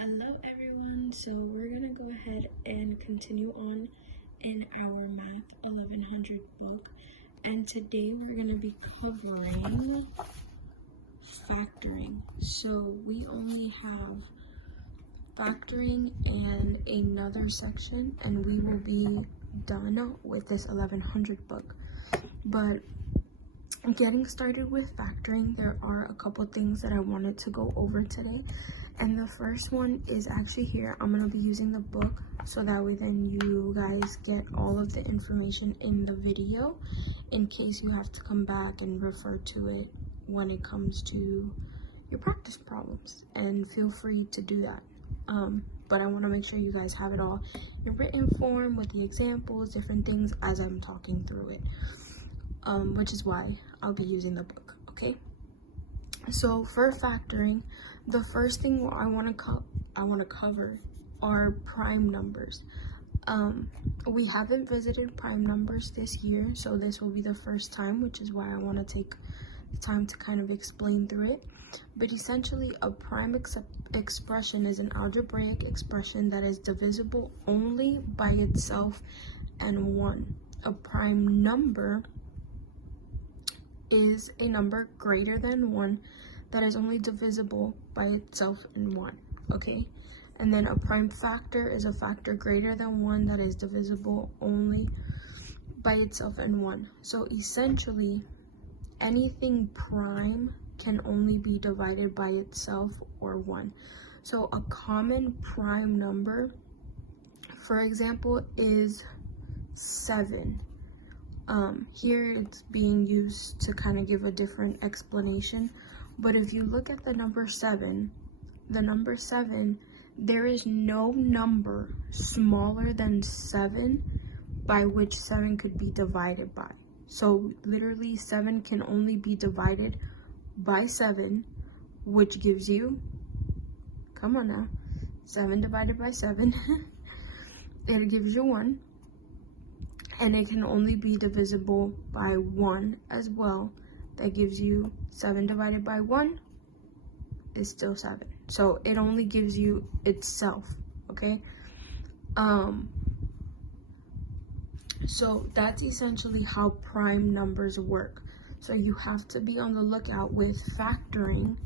Hello everyone, so we're gonna go ahead and continue on in our math 1100 book, and today we're gonna be covering factoring. So we only have factoring and another section, and we will be done with this 1100 book. But getting started with factoring, there are a couple things that I wanted to go over today. And the first one is actually here. I'm going to be using the book so that way then you guys get all of the information in the video in case you have to come back and refer to it when it comes to your practice problems. And feel free to do that. But I want to make sure you guys have it all in written form with the examples, different things as I'm talking through it. Which is why I'll be using the book, okay? So for factoring, the first thing I want to cover are prime numbers. We haven't visited prime numbers this year, so this will be the first time, which is why I want to take the time to kind of explain through it. But essentially, a prime expression is an algebraic expression that is divisible only by itself and 1. A prime number is a number greater than 1 that is only divisible by itself and 1, okay? And then a prime factor is a factor greater than 1 that is divisible only by itself and 1. So essentially, anything prime can only be divided by itself or 1. So a common prime number, for example, is 7. Here it's being used to kind of give a different explanation. But if you look at the number 7, there is no number smaller than 7 by which 7 could be divided by. So literally 7 can only be divided by 7, which gives you, come on now, 7 divided by 7, it gives you 1. And it can only be divisible by 1 as well. That gives you 7 divided by 1 is still 7. So it only gives you itself, okay? So that's essentially how prime numbers work. So you have to be on the lookout with factoring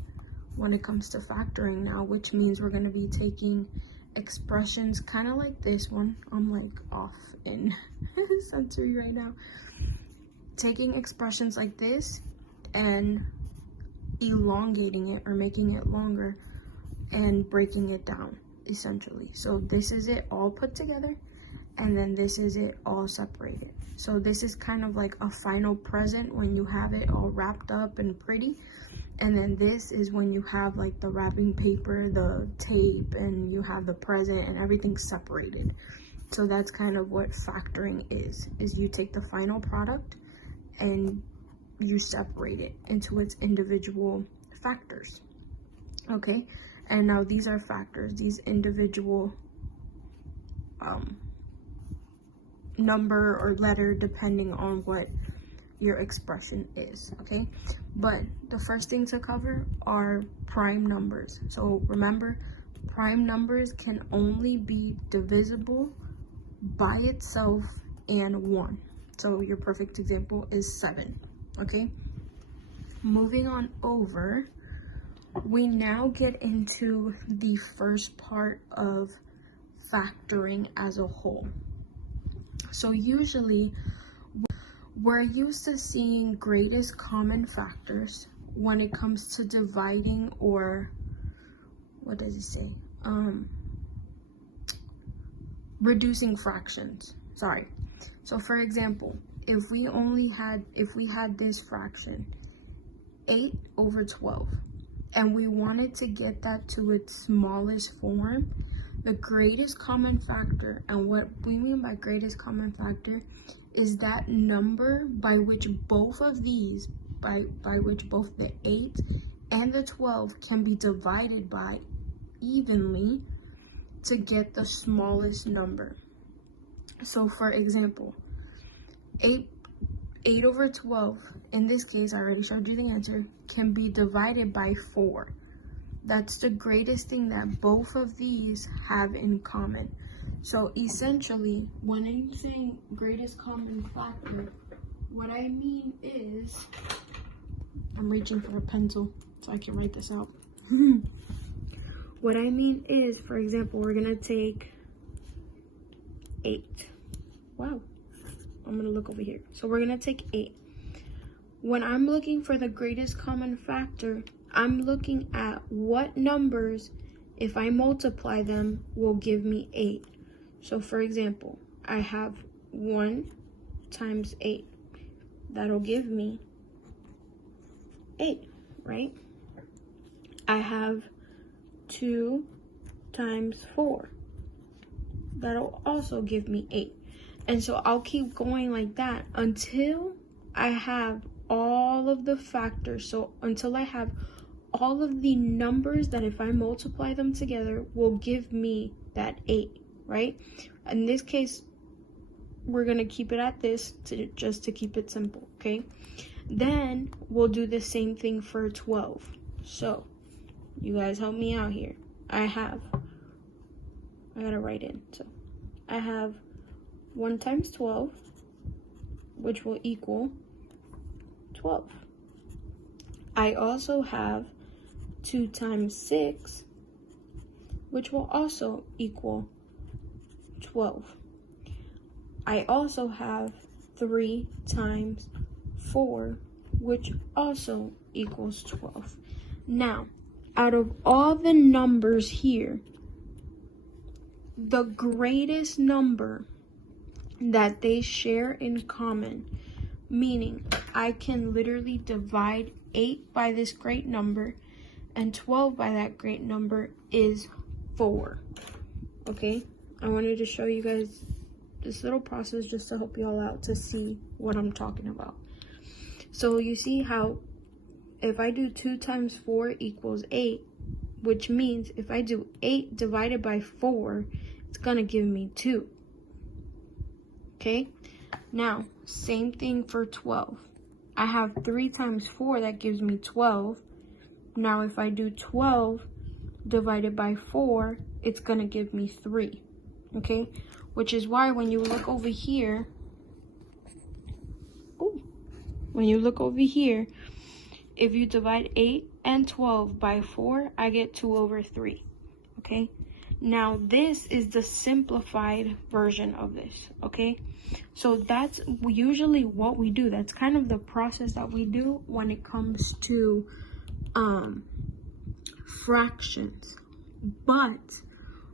when it comes to factoring now, which means we're going to be taking expressions kind of like this one. I'm like off in sensory right now. Taking expressions like this and elongating it or making it longer and breaking it down essentially. So this is it all put together, and then this is it all separated. So this is kind of like a final present when you have it all wrapped up and pretty. And then this is when you have like the wrapping paper, the tape, and you have the present and everything separated. So that's kind of what factoring is you take the final product and you separate it into its individual factors, okay? And now these are factors, these individual number or letter depending on what your expression is, okay? But the first thing to cover are prime numbers. So remember, prime numbers can only be divisible by itself and 1. So your perfect example is 7, okay? Moving on over, we now get into the first part of factoring as a whole. So usually we're used to seeing greatest common factors when it comes to dividing, or what does it say? Reducing fractions. Sorry. So for example, if we had this fraction 8 over 12 and we wanted to get that to its smallest form, the greatest common factor, and what we mean by greatest common factor is that number by which both of these, by which both the 8 and the 12 can be divided by evenly to get the smallest number. So for example, 8 over 12, in this case, I already showed you the answer, can be divided by 4. That's the greatest thing that both of these have in common. So essentially, when I'm saying greatest common factor, what I mean is, I'm reaching for a pencil so I can write this out. What I mean is, for example, we're gonna take 8. Wow, I'm gonna look over here. So we're gonna take 8. When I'm looking for the greatest common factor, I'm looking at what numbers, if I multiply them, will give me 8. So for example, I have 1 times 8. That'll give me 8, right? I have 2 times 4. That'll also give me 8. And so I'll keep going like that until I have all of the factors. So until I have all of the numbers that if I multiply them together will give me that 8, right? In this case, we're gonna keep it at this just to keep it simple, okay? Then we'll do the same thing for 12. So you guys help me out here. I gotta write in. So I have 1 times 12, which will equal 12. I also have 2 times 6, which will also equal 12. I also have 3 times 4, which also equals 12. Now, out of all the numbers here, the greatest number that they share in common, meaning I can literally divide 8 by this great number and 12 by that great number, is 4. Okay, I wanted to show you guys this little process just to help you all out to see what I'm talking about. So you see how if I do 2 times 4 equals 8, which means if I do 8 divided by 4, it's gonna give me 2. Okay, now same thing for 12. I have 3 times 4, that gives me 12. Now if I do 12 divided by 4, it's gonna give me 3. Okay, which is why when you look over here, if you divide 8 and 12 by 4, I get 2 over 3. Okay, now this is the simplified version of this. Okay, so that's usually what we do. That's kind of the process that we do when it comes to fractions. But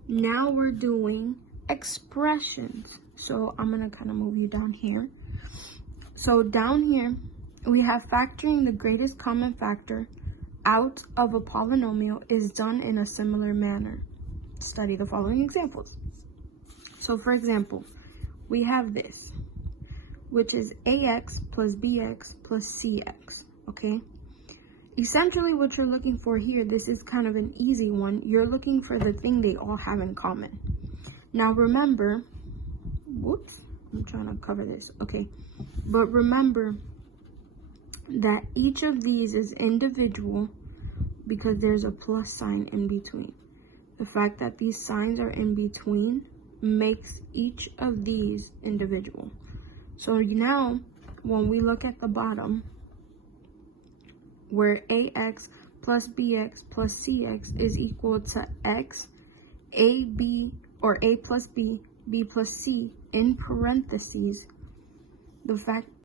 now we're doing expressions. So I'm gonna kind of move you down here. So down here we have factoring the greatest common factor out of a polynomial is done in a similar manner. Study the following examples. So for example, we have this, which is ax plus bx plus cx. Okay, essentially what you're looking for here, this is kind of an easy one. You're looking for the thing they all have in common. Now remember, whoops, I'm trying to cover this. Okay, but remember that each of these is individual because there's a plus sign in between. The fact that these signs are in between makes each of these individual. So now when we look at the bottom, where ax plus bx plus cx is equal to x, ab, or a plus b, b plus c, in parentheses, the fact